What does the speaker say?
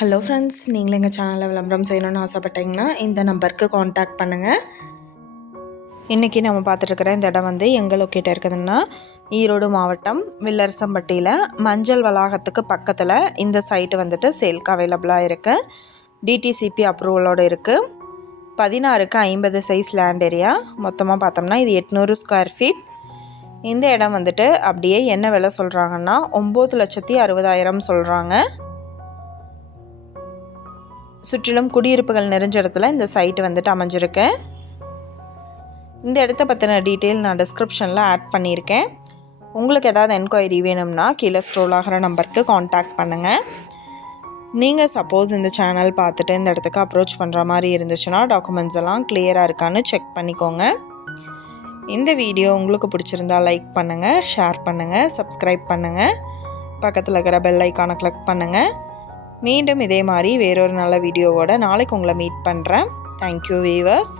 Hello friends, நீங்களும் எங்கள் சேனலில் விளம்பரம் செய்யணும்னு ஆசைப்பட்டீங்கன்னா இந்த நம்பருக்கு காண்டாக்ட் பண்ணுங்கள். இன்றைக்கி நம்ம பார்த்துட்ருக்கிற இந்த இடம் வந்து எங்கே லொக்கேட்டாக இருக்குதுன்னா ஈரோடு மாவட்டம் வில்லரசம்பட்டியில் மஞ்சள் வளாகத்துக்கு பக்கத்தில் இந்த சைட்டு வந்துட்டு சேல்க்கு அவைலபிளாக இருக்குது. டிடிசிபி அப்ரூவலோடு இருக்குது. 16க்கு 50 சைஸ் லேண்ட் ஏரியா. மொத்தமாக பார்த்தோம்னா இது 800 ஸ்கொயர் ஃபீட். இந்த இடம் வந்துட்டு அப்படியே என்ன விலை சொல்கிறாங்கன்னா 9,60,000 சொல்கிறாங்க. சுற்றிலும் குடியிருப்புகள் நிறைஞ்ச இடத்துல இந்த சைட்டு வந்துட்டு அமைஞ்சிருக்கு. இந்த இடத்த பற்றின டீட்டெயில் நான் டிஸ்கிரிப்ஷனில் ஆட் பண்ணியிருக்கேன். உங்களுக்கு ஏதாவது என்கொயரி வேணும்னா கீழே ஸ்க்ரோல் ஆகிற நம்பருக்கு காண்டாக்ட் பண்ணுங்கள். நீங்கள் சப்போஸ் இந்த சேனல் பார்த்துட்டு இந்த இடத்துக்கு அப்ரோச் பண்ணுற மாதிரி இருந்துச்சுன்னா டாக்குமெண்ட்ஸ் எல்லாம் கிளியராக இருக்கான்னு செக் பண்ணிக்கோங்க. இந்த வீடியோ உங்களுக்கு பிடிச்சிருந்தா லைக் பண்ணுங்கள், ஷேர் பண்ணுங்கள், சப்ஸ்கிரைப் பண்ணுங்கள், பக்கத்தில் இருக்கிற பெல் ஐக்கானை கிளிக் பண்ணுங்கள். மீண்டும் இதே மாதிரி வேறொரு நல்ல வீடியோவோட நாளைக்கு உங்களை மீட் பண்ணுறேன். Thank you viewers.